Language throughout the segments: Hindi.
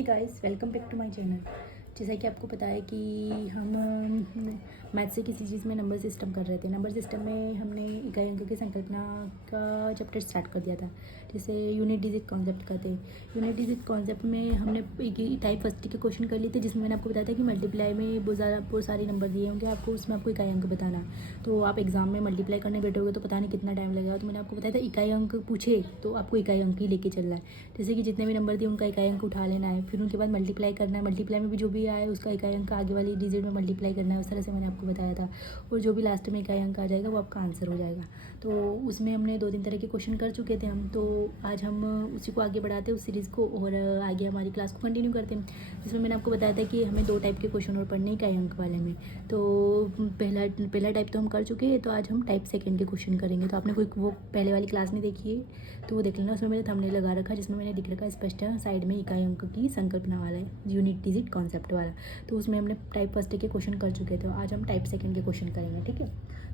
Hey guys, welcome back to my channel. जैसा कि आपको पता है कि हम मैथ से किसी चीज़ में नंबर सिस्टम कर रहे थे। नंबर सिस्टम में हमने इकाई अंक की संकल्पना का चैप्टर स्टार्ट कर दिया था, जैसे यूनिट डिजिट कॉन्सेप्ट का थे। यूनिट डिजिट कॉन्सेप्ट में हमने एक टाइप फर्स्ट के क्वेश्चन कर लिए थे, जिसमें मैंने आपको बताया था कि मल्टीप्लाई में बहुत सारे नंबर दिए होंगे आपको, उसमें आपको इकाई अंक बताना है। तो आप एग्जाम में मल्टीप्लाई करने बैठोगे तो पता नहीं कितना टाइम लगेगा। तो मैंने आपको बताया था इकाई अंक पूछे तो आपको इकाई अंक ही लेके चलना है। जैसे कि जितने भी नंबर दिए उनका इकाई अंक उठा लेना है, फिर उनके बाद मल्टीप्लाई करना है। मल्टीप्लाई में भी जो भी आए उसका इकाई अंक आगे वाली डिजिट में मल्टीप्लाई करना है, उस तरह से मैंने आपको बताया था। और जो भी लास्ट में इकाई अंक आ जाएगा वो आपका आंसर हो जाएगा। तो उसमें हमने 2-3 तरह के क्वेश्चन कर चुके थे हम, तो आज हम उसी को आगे बढ़ाते हैं उस सीरीज़ को, और आगे हमारी क्लास को कंटिन्यू करते हैं। जिसमें मैंने आपको बताया था कि हमें 2 टाइप के क्वेश्चन और पढ़ने इकाई अंक वाले में। तो पहला टाइप तो हम कर चुके हैं, तो आज हम टाइप सेकेंड के क्वेश्चन करेंगे। तो आपने कोई वो पहले वाली क्लास में देखी है तो वो देख लेना, उसमें मैंने थंबनेल लगा रखा जिसमें मैंने लिख रखा स्पष्ट है साइड में इकाई अंक की संकल्पना वाला है, यूनिट डिजिट कॉन्सेप्ट वाला। तो उसमें हमने टाइप फर्स्ट के क्वेश्चन कर चुके थे, आज हम टाइप सेकंड के क्वेश्चन करेंगे, ठीक है।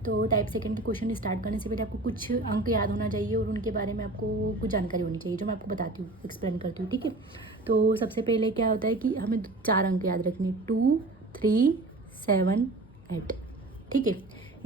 तो टाइप सेकंड के क्वेश्चन स्टार्ट करने से पहले आपको कुछ अंक याद होना चाहिए और उनके बारे में आपको कुछ जानकारी होनी चाहिए, जो मैं आपको बताती हूँ, एक्सप्लेन करती हूँ, ठीक है। तो सबसे पहले क्या होता है कि हमें 4 अंक याद रखने, 2, 3, 7, 8, ठीक है।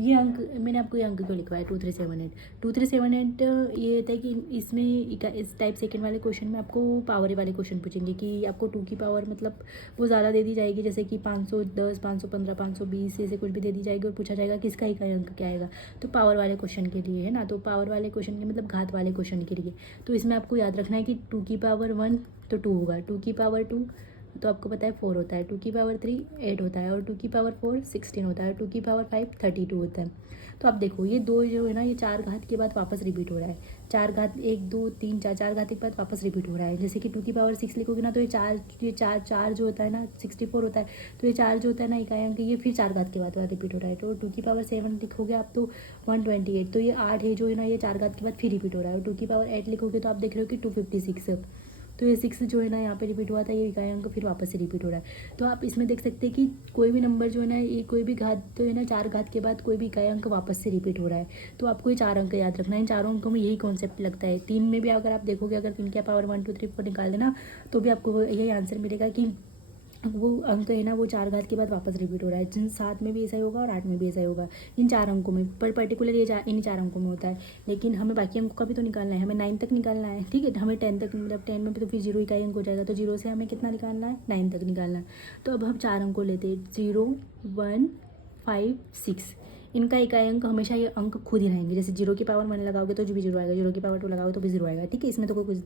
ये अंक मैंने आपको ये अंक क्यों लिखवाया, 2, 3, 7, 8। 2, 3, 7, 8 ये होता है कि इसमें इस टाइप सेकंड वाले क्वेश्चन में आपको पावर वाले क्वेश्चन पूछेंगे कि आपको 2 की पावर मतलब वो ज़्यादा दे दी जाएगी, जैसे कि 510, 515, 520 ऐसे कुछ भी दे दी जाएगी और पूछा जाएगा किसका इकाई अंक क्या आएगा। तो पावर वाले क्वेश्चन के लिए है ना, तो पावर वाले क्वेश्चन के मतलब घात वाले क्वेश्चन के लिए। तो इसमें आपको याद रखना है कि 2 की पावर 1 तो 2 होगा, 2 की पावर 2 तो आपको पता है 4 होता है, 2 की पावर 3 8 होता है, और 2 की पावर 4 16 होता है, 2 की पावर 5 32 होता है। तो आप देखो ये दो जो है ना, ये 4 घात के बाद वापस रिपीट हो रहा है। 4 घात 1 2 3 4, 4 घात के बाद वापस रिपीट हो रहा है। जैसे कि 2 की पावर 6 लिखोगे ना, तो ये चार जो होता है ना 64 होता है। तो ये 4 जो होता है ना इकाई अंक, ये फिर 4 घात के बाद रिपीट हो रहा है। तो 2 की पावर 7 लिखोगे आप तो 128। तो ये 8 है जो है ना, ये 4 घात के बाद फिर रिपीट हो रहा है। और 2 की पावर 8 लिखोगे तो आप देख रहे हो कि 256। तो ये 6 जो है ना यहाँ पे रिपीट हुआ था, ये इकाई अंक फिर वापस से रिपीट हो रहा है। तो आप इसमें देख सकते हैं कि कोई भी नंबर जो है ना, ये कोई भी घात तो है ना, 4 घात के बाद कोई भी इकाई अंक वापस से रिपीट हो रहा है। तो आपको ये 4 अंक याद रखना है। इन चारों अंकों में यही कॉन्सेप्ट लगता है। 3 में भी अगर आप देखोगे, अगर 3 की पावर 1 2 3 4 निकाल देना तो भी आपको यही आंसर मिलेगा कि वो अंक है ना, वो 4 घात के बाद वापस रिपीट हो रहा है। जिन 7 में भी ऐसा ही होगा और 8 में भी ऐसा ही होगा, इन 4 अंकों में पर पर्टिकुलर इन 4 अंकों में होता है। लेकिन हमें बाकी अंकों का भी तो निकालना है, हमें 9 तक निकालना है, ठीक है। हमें 10 तक, मतलब 10 में भी तो फिर 0 इकाई अंक हो जाएगा, तो 0 से हमें कितना निकालना है, 9 तक निकालना है। तो अब हम 4 अंकों लेते हैं, 0 1 5 6। इनका इकाई अंक हमेशा ये अंक खुद ही रहेंगे। जैसे 0 की पावर 1 लगाओगे तो जो भी 0 आएगा, 0 की पावर 2 लगाओगे तो भी 0 आएगा, ठीक है। इसमें तो कोई कुछ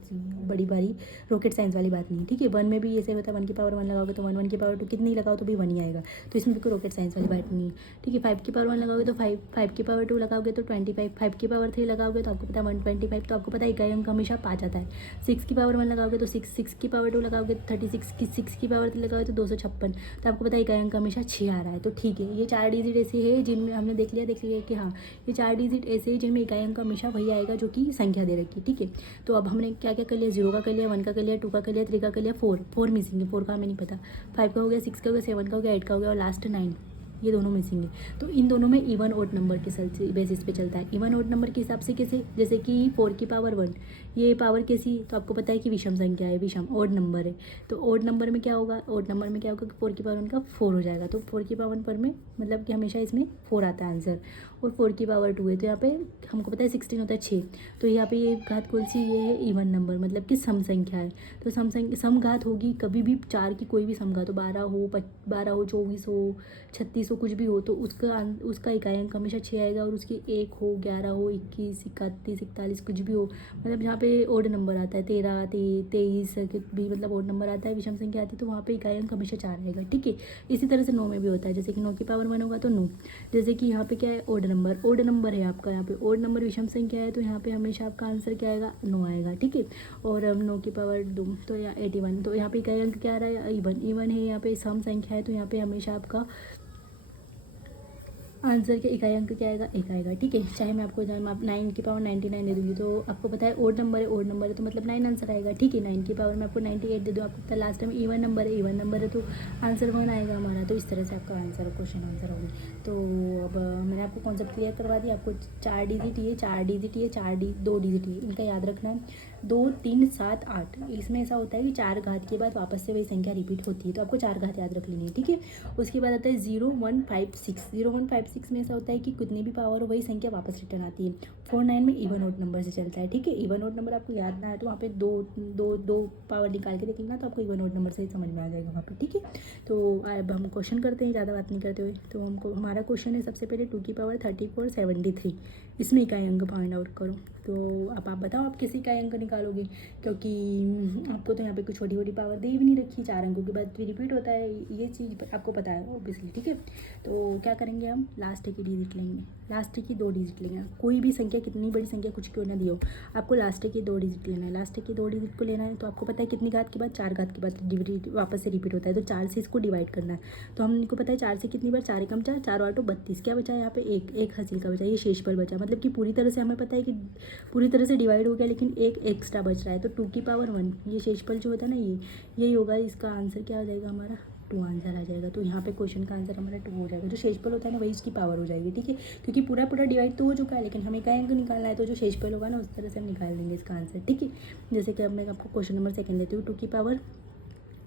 बड़ी भारी रॉकेट साइंस वाली बात नहीं है, ठीक है। 1 में भी ऐसे होता है, 1 की पावर 1 लगाओगे तो 1, 1 की पावर 2 कितनी लगाओ तो भी 1 ही आएगा। तो इसमें भी कोई रॉकेट साइंस वाली बात नहीं है, ठीक है। 5 की पावर 1 लगाओगे तो 5, 5 की पावर 2 लगाओगे तो 25, 5 की पावर 3 लगाओगे तो आपको पता है 125। तो आपको पता है इकाई अंक हमेशा 5 आता है। 6 की पावर 1 लगाओगे तो 6, 6 की पावर 2 लगाओगे तो 36, 6 की पावर 3 लगाओगे तो 256। तो आपको पता है इकाई अंक हमेशा 6 आ रहा है। तो ठीक है, ये 4 डिजिट ऐसे है जिनमें हमने देख लिया कि हाँ, ये 4 डिजिट ऐसे ही जिनमें इकाई अंक हमेशा वही आएगा जो कि संख्या दे रखी, ठीक है। तो अब हमने क्या क्या कर लिया, 0 का कर लिया, 1 का कर लिया, 2 का कर लिया, 3 का कर लिया, 4 मिसिंग है, 4 का हमें नहीं पता, 5 का हो गया, 6 का हो गया, 7 का हो गया, 8 का हो गया, और लास्ट 9, ये दोनों मिसिंग है। तो इन दोनों में इवन ओड नंबर के बेसिस पे चलता है। इवन ओड नंबर के हिसाब से कैसे, जैसे कि 4 की पावर 1, ये पावर कैसी, तो आपको पता है कि विषम संख्या है, विषम ओड नंबर है। तो ओड नंबर में क्या होगा, ओड नंबर में क्या होगा कि 4 की पावर 1 का 4 हो जाएगा। तो 4 की पावर 1 पर में मतलब कि हमेशा इसमें 4 आता है आंसर। और 4 की पावर 2 है तो यहाँ पे हमको पता है 16 होता है 6। तो यहाँ पे ये घात कौन सी, ये है इवन नंबर, मतलब कि सम संख्या है। तो सम घात होगी कभी भी 4 की कोई भी सम घात हो, 12 हो 24 हो 36 हो, कुछ भी हो, तो उसका इकाई अंक हमेशा 6 आएगा। और उसकी 1 हो 11 हो 21 31 41 कुछ भी हो, मतलब जहाँ पे ओड नंबर आता है 13 23 भी मतलब ओड नंबर आता है, विषम संख्या आती है, तो वहाँ पे इकाई अंक हमेशा 4 आएगा, ठीक है। इसी तरह से 9 में भी होता है, जैसे कि 9 की पावर 1 होगा तो 9। जैसे कि यहाँ पे क्या है, ओड नंबर है आपका, यहाँ पे ओड नंबर विषम संख्या है, तो यहाँ पे हमेशा आपका आंसर क्या आएगा, 9 आएगा, ठीक है। और 9 की पावर 2 तो यहाँ 81। तो यहाँ पे इकाई अंक क्या आ रहा है, इवन है, यहाँ पे सम संख्या है, तो यहाँ पे हमेशा आपका आंसर के इकाई अंक क्या आएगा, 1 आएगा, ठीक है। चाहे मैं आपको 9 की पावर 99 दे दूँगी तो आपको पता है ओड नंबर है तो मतलब 9 आंसर आएगा, ठीक है। 9 की पावर में आपको 98 दे दूँ, आपको पता है लास्ट में इवन नंबर है तो आंसर 1 आएगा हमारा। तो इस तरह से आपका आंसर क्वेश्चन आंसर होगी। तो अब मैंने आपको कॉन्सेप्ट क्लियर करवा दिया। आपको 4 डिजिट ये 2 डिजिट ये, इनका याद रखना है। 2 3 7 8, इसमें ऐसा होता है कि 4 घात के बाद वापस से वही संख्या रिपीट होती है, तो आपको 4 घात याद रख लेनी है, ठीक है। उसके बाद आता है 0 1 5 6, 0 1 5 6 में ऐसा होता है कि कितनी भी पावर हो वही संख्या वापस रिटर्न आती है। 4 9 में इवन ऑड नंबर से चलता है, ठीक है। इवन ऑड नंबर आपको याद ना है तो वहाँ पे दो पावर निकाल के देखेंगे तो आपको इवन ऑड नंबर से ही समझ में आ जाएगा वहाँ पे, ठीक है। तो अब हम क्वेश्चन करते हैं, ज़्यादा बात नहीं करते हुए। तो हमको हमारा क्वेश्चन है सबसे पहले 2 की पावर 34 73, इसमें इकाई अंक फाइंड आउट करो। तो अब आप बताओ आप किसी इकाई अंक निकालोगे, क्योंकि आपको तो यहाँ पे कुछ छोटी छोटी पावर दे भी नहीं रखी, 4 अंकों के बाद रिपीट होता है, ये चीज़ आपको पता है ऑब्वियसली, ठीक है। तो क्या करेंगे हम, लास्ट की डिजिट लेंगे, लास्ट की 2 डिजिट लेंगे। कोई भी संख्या कितनी बड़ी संख्या कुछ क्यों ना दियो, आपको लास्ट की 2 डिजिट लेना है। लास्ट की 2 डिजिट को लेना है तो आपको पता है कितनी घात के बाद, 4 घात के बाद वापस से रिपीट होता है, तो 4 से इसको डिवाइड करना है। तो हमको पता है 4 से कितनी बार, 4 एकम 4, 4 और 8 32, क्या बचा है यहाँ पे एक हासिल का बचा, ये शेषफल बचा, मतलब कि पूरी तरह से हमें पता है कि पूरी तरह से डिवाइड हो गया, लेकिन एक एक्स्ट्रा बच रहा है, तो 2 की पावर 1, ये शेषफल जो होता है ना यही होगा। इसका आंसर क्या आ जाएगा हमारा, 2 आंसर आ जाएगा। तो यहाँ पे क्वेश्चन का आंसर हमारा 2 हो जाएगा। जो शेषफल होता है ना वही उसकी पावर हो जाएगी, ठीक है, क्योंकि पूरा डिवाइड तो हो चुका है, लेकिन हमें इकाई अंक निकालना है, तो जो शेषफल होगा ना उस तरह से हम निकाल देंगे इसका आंसर, ठीक है। जैसे कि अब मैं आपको क्वेश्चन नंबर 2 देती हूँ, 2 की पावर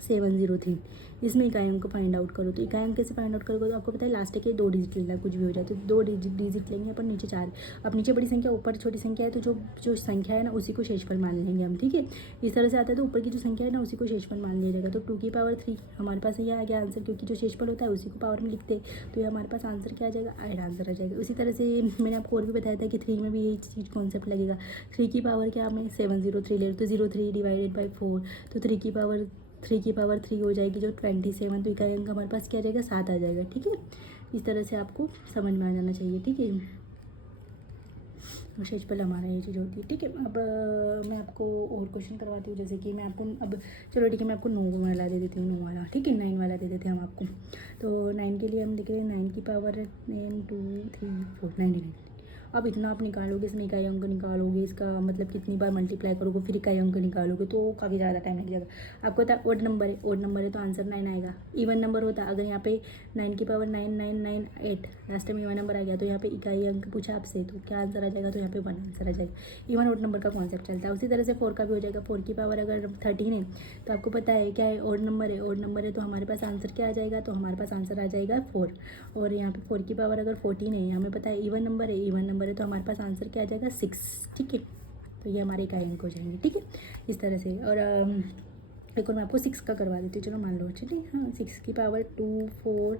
703, इसमें इकाई अंक फाइंड आउट करो। तो इकाई अंक कैसे फाइंड आउट करोगे, तो आपको पता है लास्ट के 2 डिजिट लेना, कुछ भी हो जाए तो 2 डिजिट लेंगे अपन, नीचे 4। अब नीचे बड़ी संख्या ऊपर छोटी संख्या है, तो जो संख्या है ना उसी को शेषफल मान लेंगे हम, ठीक है। इस तरह से आता है, तो ऊपर की जो संख्या है ना उसी को शेषफल मान लिया जाएगा। तो 2 की पावर 3 हमारे पास ये आ गया आंसर, क्योंकि जो शेषफल होता है उसी को पावर में लिखते, तो ये हमारे पास आंसर क्या आ जाएगा, 8 आंसर आ जाएगा। उसी तरह से मैंने आपको और भी बताया था कि 3 में भी यही चीज़ कॉन्सेप्ट लगेगा। 3 की पावर क्या हमें 703 ले, तो 03 डिवाइडेड बाई 4, तो 3 की पावर 3 हो जाएगी जो 27, तो इकाई अंक हमारे पास क्या आ जाएगा, 7 आ जाएगा, ठीक है। इस तरह से आपको समझ में आ जाना चाहिए, ठीक है। शेषफल हमारा ये चीज़ होती है, ठीक है। अब मैं आपको और क्वेश्चन करवाती हूँ, जैसे कि मैं आपको अब चलो ठीक है मैं आपको 9 वाला दे देती हूँ, 9 वाला, ठीक है, 9 वाला दे देते हैं हम आपको। तो 9 के लिए हम देख रहे हैं 9 की पावर 9 2 3 4 99। अब इतना आप निकालोगे, इसमें इकाई अंक निकालोगे, इसका मतलब कितनी बार मल्टीप्लाई करोगे फिर इकाई अंक निकालोगे, तो काफ़ी ज़्यादा टाइम लग जाएगा। आपको पता है ओड नंबर है तो आंसर 9 आएगा। इवन नंबर होता अगर यहाँ पे 9 की power 9998, last time even number आ गया, तो यहाँ पे इकाई अंक पूछा आपसे तो क्या आंसर आ जाएगा, तो यहाँ पे 1 आंसर आ जाएगा। इवन ओड नंबर का कॉन्सेप्ट चलता है। उसी तरह से 4 का भी हो जाएगा। 4 की पावर अगर 13 है तो आपको पता है क्या है, ओड नंबर है तो हमारे पास आंसर क्या आ जाएगा, तो हमारे पास आंसर आ जाएगा 4। और यहाँ पे 4 की पावर अगर 14 है, हमें पता है इवन नंबर है तो हमारे पास आंसर क्या आ जाएगा 6, ठीक है। तो ये हमारे इकाई अंक हो जाएंगे, ठीक है, इस तरह से। और एक और मैं आपको 6 का करवा देती हूँ, चलो मान लो, ठीक है। हाँ, 6 की पावर 2 4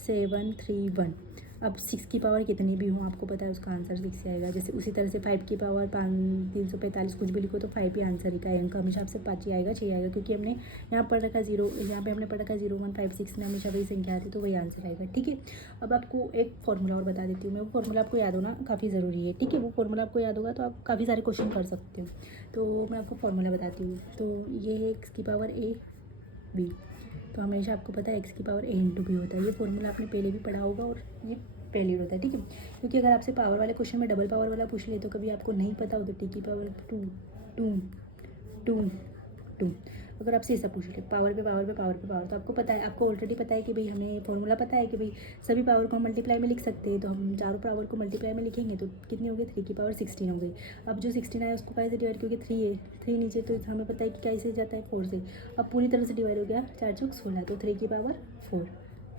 7 3 1। अब 6 की पावर कितनी भी हो आपको पता है उसका आंसर 6 से आएगा। जैसे उसी तरह से 5 की पावर 345 कुछ भी लिखो तो 5 ही आंसर इकाई अंक हमेशा आपसे 5 ही आएगा, 6 आएगा, क्योंकि हमने यहाँ पढ़ रखा 0, यहाँ पे हमने पढ़ रखा 0 1 5 6 में हमेशा वही संख्या आती है, तो वही आंसर आएगा, ठीक है। अब आपको एक फॉर्मूला और बता देती हूँ मैं, वो फॉर्मूला आपको याद होना काफ़ी ज़रूरी है, ठीक है। वो फॉर्मूला आपको याद होगा तो आप काफ़ी सारे क्वेश्चन कर सकते हो। तो मैं आपको फॉर्मूला बताती हूँ। तो ये है x की पावर a b, तो हमेशा आपको पता है x की पावर a इंटू बी होता है। ये फॉर्मूला आपने पहले भी पढ़ा होगा और ये पहले होता है, ठीक है। क्योंकि अगर आपसे पावर वाले क्वेश्चन में डबल पावर वाला पूछ ले तो कभी आपको नहीं पता हो तो t की पावर 2 2 2 2, अगर आपसे ऐसा पूछ ले पावर पे पावर, तो आपको पता है, आपको ऑलरेडी पता है कि भाई हमें फॉर्मूला पता है कि भाई सभी पावर को हम मल्टीप्लाई में लिख सकते हैं। तो हम चारों पावर को मल्टीप्लाई में लिखेंगे तो कितनी हो गई, 3 की पावर 16 हो गई। अब जो 16 है उसको कैसे डिवाइड, क्योंकि 3 है, 3 नीचे तो हमें पता है कि कैसे जाता है 4 से। अब पूरी तरह से डिवाइड हो गया, 4 चौक 16, तो 3 की पावर 4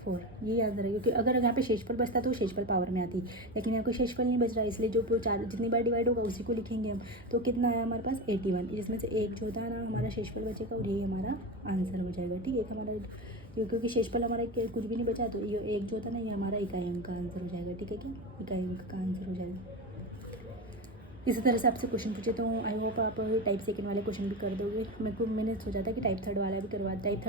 यही आंसर है। क्योंकि अगर यहाँ पे शेषफल बचता तो शेषफल पावर में आती, लेकिन यहाँ कोई शेषफल नहीं बच रहा, इसलिए जो 4 जितनी बार डिवाइड होगा उसी को लिखेंगे हम। तो कितना आया हमारे पास 81, जिसमें से एक जो था ना हमारा शेषफल बचेगा और यही हमारा आंसर हो जाएगा, ठीक है। एक हमारा क्योंकि शेषफल हमारा कुछ भी नहीं बचा, तो ये एक जो था ना ये हमारा इकाई अंक का आंसर हो जाएगा, ठीक है, क्या इकाई अंक का आंसर हो जाएगा। इसी तरह से आपसे क्वेश्चन पूछे तो आई होप आप टाइप सेकंड वाले क्वेश्चन भी कर दोगे। मैंने सोचा था कि टाइप थर्ड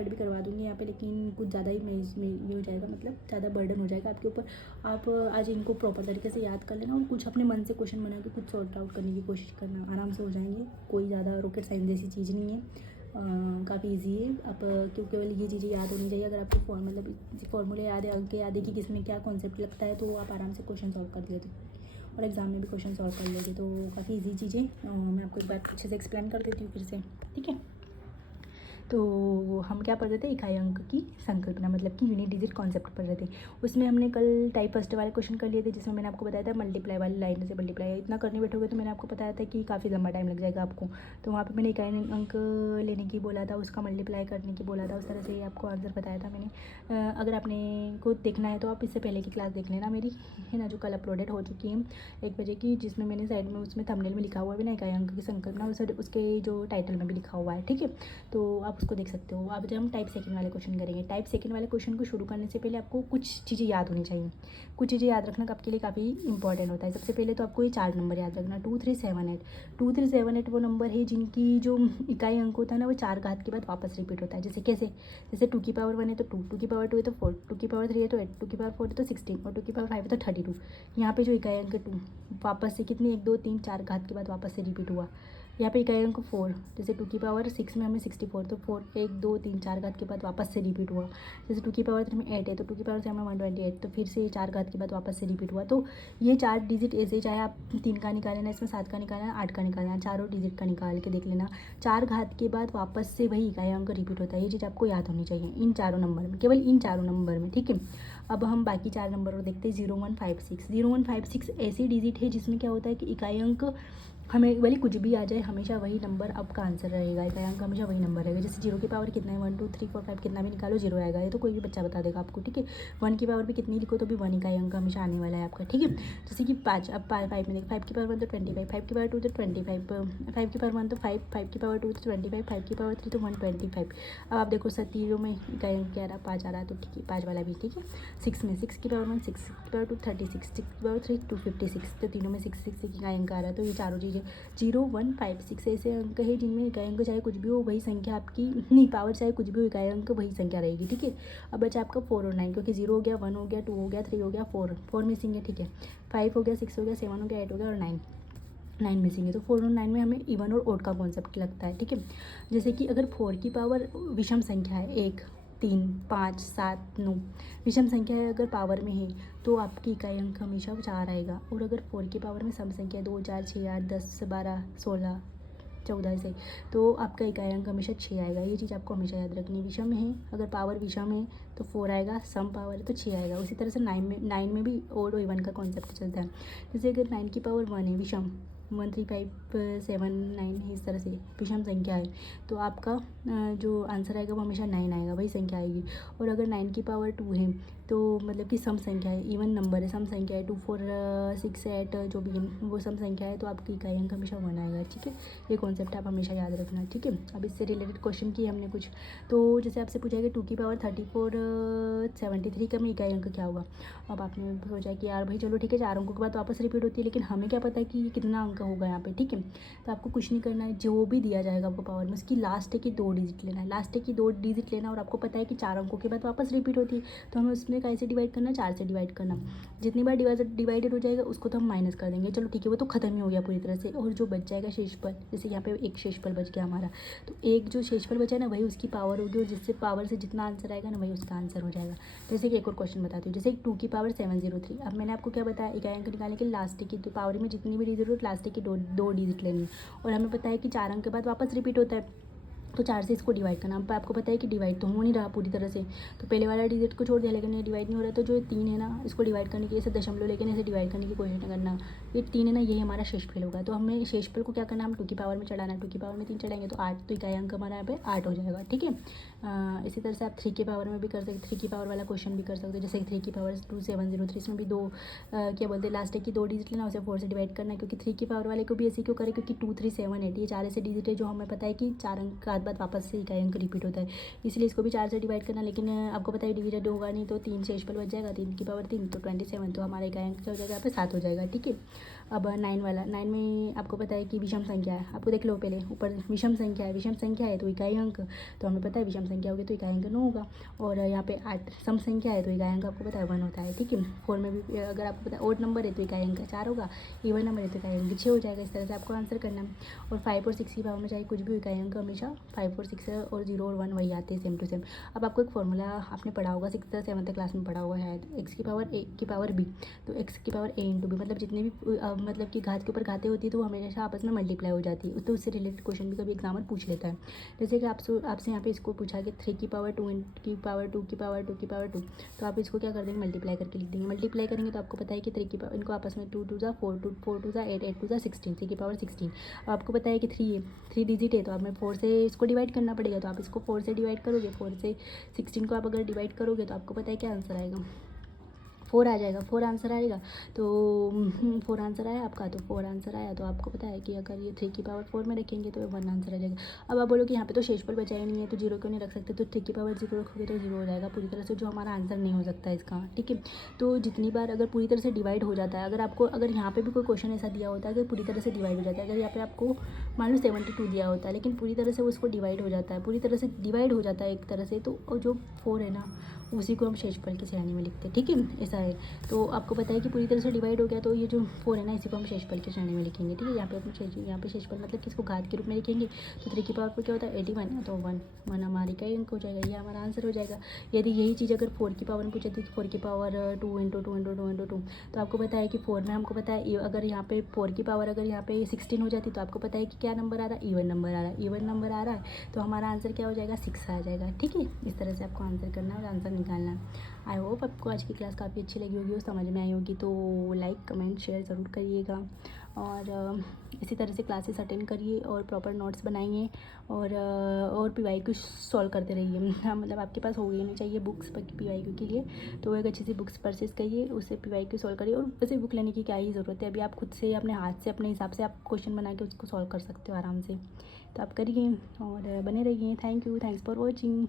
भी करवा दूँगी यहाँ पे, लेकिन कुछ ज़्यादा ही ये हो जाएगा, मतलब ज़्यादा बर्डन हो जाएगा आपके ऊपर। आप आज इनको प्रॉपर तरीके से याद कर लेना और कुछ अपने मन से क्वेश्चन बना के कुछ सॉर्ट आउट करने की कोशिश करना, आराम से हो जाएंगे। कोई ज़्यादा रॉकेट साइंस जैसी चीज़ नहीं है, काफ़ी ईजी है। आप क्यों केवल ये चीज़ें याद होनी चाहिए। अगर आपको मतलब फॉर्मूले याद है, अंक याद है कि किसमें क्या कॉन्सेप्ट लगता है, तो आप आराम से क्वेश्चन सॉल्व कर लेते और एग्जाम में भी क्वेश्चन सॉल्व कर लोगे, तो काफ़ी इजी चीज़ें। मैं आपको एक बार अच्छे से एक्सप्लेन कर देती हूँ फिर से, ठीक है। तो हम क्या पढ़ रहे थे, इकाई अंक की संकल्पना मतलब कि यूनिट डिजिट कॉन्सेप्ट पढ़ रहे थे। उसमें हमने कल टाइप फर्स्ट वाले क्वेश्चन कर लिए थे, जिसमें मैंने आपको बताया था मल्टीप्लाई वाली लाइन से मल्टीप्लाई इतना करने बैठोगे तो मैंने आपको बताया था कि काफ़ी लंबा टाइम लग जाएगा आपको। तो वहाँ पर मैंने इकाई अंक लेने की बोला था, उसका मल्टीप्लाई करने की बोला था, उस तरह से आपको आंसर बताया था मैंने। अगर आपने को देखना है तो आप इससे पहले की क्लास देख लेना मेरी, है ना, जो कल अपलोडेड हो चुकी है 1 बजे की, जिसमें मैंने साइड में उसमें थंबनेल में लिखा हुआ है भी ना इकाई अंक की संकल्पना, उसके जो टाइटल में भी लिखा हुआ है, ठीक है। तो आप उसको देख सकते हो। अब जब हम टाइप सेकंड वाले क्वेश्चन करेंगे, टाइप सेकंड वाले क्वेश्चन को शुरू करने से पहले आपको कुछ चीज़ें याद होनी चाहिए। कुछ चीज़ें याद रखना आपके लिए काफ़ी इंपॉर्टेंट होता है। सबसे पहले तो आपको ये 4 नंबर याद रखना, 2 3 7 8। 2 3 7 8 वो नंबर है जिनकी जो इकाई अंक होता है ना वो 4 घात के बाद वापस रिपीट होता है। जैसे कैसे, जैसे 2 की पावर 1 है तो 2, 2 की पावर 2 है तो 4, 2 की पावर 3 है तो 8, 2 की पावर 4 है तो 16 और 2 की पावर 5 है तो 32। यहाँ पे जो इकाई अंक 2 वापस से कितनी 1 2 3 4 घात के बाद वापस से रिपीट हुआ। यहाँ पे इकाई अंक 4, जैसे 2 की पावर 6 में हमें 64 तो 4 1 2 3 4 घात के बाद वापस से रिपीट हुआ। जैसे 2 की पावर 3 में 8 है तो 2 की पावर से हमें 128 तो फिर से 4 घात के बाद वापस से रिपीट हुआ। तो ये 4 डिजिट ऐसे, चाहे आप 3 का निकालना, इसमें 7 का निकालना, 8 का निकालना, चारों डिजिट का निकाल के देख लेना। 4 घात के बाद वापस से वही इकाई अंक रिपीट होता है। ये चीज़ आपको याद होनी चाहिए इन चारों नंबर में, केवल इन चारों नंबर में, ठीक है। अब हम बाकी 4 नंबर और देखते हैं। 0 1 5 6। 0 1 5 6 ऐसी डिजिट है जिसमें क्या होता है कि इकाई अंक हमें भले कुछ भी आ जाए हमेशा वही नंबर आपका आंसर रहेगा, इकाई अंक हमेशा वही नंबर रहेगा। जैसे 0 की पावर कितना है 1 2 3 4 5 कितना भी निकालो 0 आएगा, ये तो कोई भी बच्चा बता देगा आपको, ठीक है। 1 की पावर भी कितनी लिखो तो भी 1 इकाई अंक हमेशा आने वाला है आपका, ठीक है। जैसे कि 5, अब 5 में देखो, 5 की पावर 1 तो 25, 5 की पावर 2 तो 25, 5 की पावर 1 तो 5, 5 की पावर 2 तो 25, 5 की पावर 3 तो 125। अब आप देखो 0 में इकाई अंक क्या रहा, 5 आ रहा है, तो ठीक है 5 वाला भी ठीक है। 6 में 6 की पावर 1 6, 6 की पावर 2 36, 6 की पावर 3 256, तो तीनों में 6 6 इकाई अंक आ रहा है। तो ये चारों चीज़ें 0 1 5 6 ऐसे अंक है जिनमें इकाई अंक चाहे कुछ भी हो वही संख्या आपकी, नहीं पावर चाहे कुछ भी हो इकाई अंक वही संख्या रहेगी, ठीक है। अब बचा आपका 4 और 9, क्योंकि 0 हो गया, 1 हो गया, 2 हो गया, 3 हो गया, 4 मिसिंग है, ठीक है। 5 हो गया, 6 हो गया, 7 हो गया, 8 हो गया और 9 मिसिंग है। तो 4 और 9 में हमें इवन और ओड का कॉन्सेप्ट लगता है, ठीक है। जैसे कि अगर 4 की पावर विषम संख्या है 1 3 5 7 9, विषम संख्या है अगर पावर में है तो आपकी इकाई अंक हमेशा 4 आएगा। और अगर 4 की पावर में सम संख्या है 2 4 6 8 10 12 16 14 से, तो आपका इकाई अंक हमेशा 6 आएगा। ये चीज़ आपको हमेशा याद रखनी है। विषम है, अगर पावर विषम है तो 4 आएगा, सम पावर है तो 6 आएगा। उसी तरह से 9 में भी ओड और इवन का कॉन्सेप्ट चलता है। जैसे अगर 9 की पावर 1 है विषम, 1 3 5 7 9 है, इस तरह से विषम संख्या है तो आपका जो आंसर आएगा वो हमेशा 9 आएगा, वही संख्या आएगी। और अगर 9 की पावर 2 है तो मतलब कि सम संख्या है, इवन नंबर है, सम संख्या है 2 4 6 8 जो भी है वो सम संख्या है तो आपकी इकाई अंक हमेशा 1 आएगा, ठीक है। ये कॉन्सेप्ट आप हमेशा याद रखना, ठीक है। अब इससे रिलेटेड क्वेश्चन किए हमने कुछ, तो जैसे आपसे पूछा कि 2 की पावर 34 73 का में इकाई अंक क्या होगा। अब आपने सोचा कि यार भाई चलो ठीक है 4 अंकों के बाद वापस रिपीट होती है, लेकिन हमें क्या पता है कि ये कितना अंक होगा यहाँ पे, ठीक है। तो आपको कुछ नहीं करना है, जो भी दिया जाएगा आपको पावर में उसकी लास्ट की 2 डिजिट लेना है, लास्ट की 2 डिजिट लेना। और आपको पता है कि 4 अंकों के बाद वापस रिपीट होती है तो हमें उसमें कैसे डिवाइड करना, 4 से डिवाइड करना। जितनी बार डिवाइडेड हो जाएगा उसको तो हम माइनस कर देंगे, चलो ठीक है वो तो खत्म ही हो गया पूरी तरह से। और जो बच जाएगा शेषफल, जैसे यहाँ पे एक शेषफल बच गया हमारा, तो एक जो शेषफल बचा है ना वही उसकी पावर होगी, और जिससे पावर से जितना आंसर आएगा ना वही उसका आंसर हो जाएगा। जैसे कि एक और क्वेश्चन बताती हूँ, जैसे 2 की पावर 703। अब मैंने आपको क्या बताया, इकाई अंक निकालने के लास्ट की तो पावर में जितनी भी डिजिट हो लास्ट की दो डिजिट लेनी है। और हमें पता है कि 4 अंक के बाद वापस रिपीट होता है तो 4 से इसको डिवाइड करना। अब आपको पता है कि डिवाइड तो हो नहीं रहा पूरी तरह से, तो पहले वाला डिजिट को छोड़ दिया, लेकिन ये डिवाइड नहीं हो रहा। तो जो 3 है ना इसको डिवाइड करने की, ऐसे दशमलव लेकिन ऐसे डिवाइड करने की कोशिश नहीं करना। ये 3 है ना यही हमारा शेषफल होगा, तो हमें शेषफल को क्या करना, हम 2 की पावर में चढ़ाना है। 2 की पावर में 3 चढ़ाएंगे तो 8, तो इकाई अंक हमारा यहाँ पे 8 हो जाएगा, ठीक है। इसी तरह से आप 3 की पावर में भी कर सकते, 3 की पावर वाला क्वेश्चन भी कर सकते हो। जैसे 3 की पावर 2703, इसमें भी क्या बोलते हैं लास्ट की 2 डिजिट लेना, उसे 4 से डिवाइड करना है। क्योंकि 3 की पावर वाले को भी ऐसे क्यों करें, क्योंकि 2 3 7 8 ये 4 ऐसे डिजिट है जो हमें पता है कि 4 अंक के बाद वापस से इकाई अंक रिपीट होता है, इसलिए इसको भी 4 से डिवाइड करना। लेकिन आपको पता है डिवाइडेड होगा नहीं, तो 3 शेषफल बच जाएगा, 3 की पावर 3 तो 27, तो हमारा इकाई अंक क्या हो जाएगा यहाँ पे 7 हो जाएगा, ठीक है। अब 9 वाला, 9 में आपको पता है कि विषम संख्या है, आपको देख लो पहले ऊपर विषम संख्या है, विषम संख्या है तो इकाई अंक, तो हमें पता है विषम संख्या होगी तो इकाई अंक 9 होगा। और यहाँ पे 8 सम संख्या है तो इकाई अंक आपको पता है 1 होता है, ठीक है। 4 में भी अगर आपको पता है ओड नंबर है तो इकाई अंक 4 होगा, इवन नंबर है तो इकाई अंक 6 हो जाएगा। इस तरह से आपको आंसर करना है। और 5 और 6 की पावर में चाहे कुछ भी हो, इकाई अंक हमेशा 5 और 6 और 0 और 1 वही आते हैं सेम टू सेम। अब आपको एक फॉर्मूला आपने पढ़ा होगा 6th 7th क्लास में पढ़ा होगा शायद, एक्स की पावर ए की पावर बी, तो एक्स की पावर ए इंटू बी, मतलब जितने भी मतलब कि घात के ऊपर घातें होती है तो वो हमेशा आपस में मल्टीप्लाई हो जाती है, तो उससे रिलेटेड क्वेश्चन भी कभी एग्जामर पूछ लेता है। जैसे कि आपसे यहाँ पे इसको पूछा कि 3 की पावर 2 की पावर 2 की पावर 2 की पावर 2, तो आप इसको क्या कर देंगे, मल्टीप्लाई करके लिख देंगे। मल्टीप्लाई करेंगे तो आपको पता है कि 3 की पावर, इनको आपस में 2 2 जा 4, 4 2 जा 8, 8 2 जा 16, 3 की पावर 16। अब आपको पता है कि 3 है, 3 डिजिट है, तो आपने 4 से इसको डिवाइड करना पड़ेगा, तो आप इसको 4 से डिवाइड करोगे, 4 से 16 को आप अगर डिवाइड करोगे तो आपको पता है क्या आंसर आएगा, 4 आ जाएगा, 4 आंसर आएगा। तो 4 आंसर आया आपका, तो 4 आंसर आया तो आपको पता है कि अगर ये 3 की पावर 4 में रखेंगे तो 1 आंसर आ जाएगा। अब आप बोलोगे यहाँ पे तो शेषफल बचा ही नहीं है तो जीरो क्यों नहीं रख सकते, तो 3 की पावर 0 रखोगे तो 0 हो जाएगा पूरी तरह से, जो हमारा आंसर नहीं हो सकता है इसका, ठीक है। तो जितनी बार अगर पूरी तरह से डिवाइड हो जाता है, अगर आपको अगर यहाँ पे भी कोई क्वेश्चन ऐसा दिया होता है कि पूरी तरह से डिवाइड हो जाता है, अगर यहाँ पे आपको मान लो 72 दिया होता है लेकिन पूरी तरह से वो उसको डिवाइड हो जाता है, पूरी तरह से डिवाइड हो जाता है एक तरह से, तो जो 4 है ना उसी को हम शेषफल की श्रेणी में लिखते हैं, ठीक है, ऐसा है। तो आपको पता है कि पूरी तरह से डिवाइड हो गया, तो ये जो 4 है ना इसी को हम शेषफल की श्रेणी में लिखेंगे, ठीक है। यहाँ पे अपने यहाँ पे शेषफल मतलब किसको घात के रूप में लिखेंगे, तो 3 की पावर पर क्या होता है 81, तो 1 हमारी का अंक हो जाएगा, ये हमारा आंसर हो जाएगा। यदि यही चीज़ अगर 4 की पावर में पूछे थी, 4 की पावर 2 इंटू 2 इंटू 2 इंटू 2, तो आपको पता है कि 4 में हमको पता है अगर यहाँ पे 4 की पावर अगर यहाँ पे 16 हो जाती तो आपको पता है कि क्या नंबर आ रहा है, इवन नंबर आ रहा है, इवन नंबर आ रहा है, तो हमारा आंसर क्या हो जाएगा 6 आ जाएगा, ठीक है। इस तरह से आपको आंसर करना है और आंसर निकालना है। आई होप आपको आज की क्लास काफ़ी अच्छी लगी होगी और समझ में आई होगी, तो लाइक कमेंट शेयर ज़रूर करिएगा और इसी तरह से क्लासेस अटेंड करिए और प्रॉपर नोट्स बनाइए और PYQ सॉल्व करते रहिए। हाँ, मतलब आपके पास हो गई चाहिए बुक्स PYQ के लिए, तो एक अच्छी सी बुक्स परचेज करिए, उससे PYQ सॉल्व करिए। और वैसे बुक लेने की क्या ही ज़रूरत है, अभी आप खुद से अपने हाथ से अपने हिसाब से आप क्वेश्चन बना के उसको सॉल्व कर सकते हो आराम से, तो आप करिए और बने रहिए। Thank you, thanks for watching.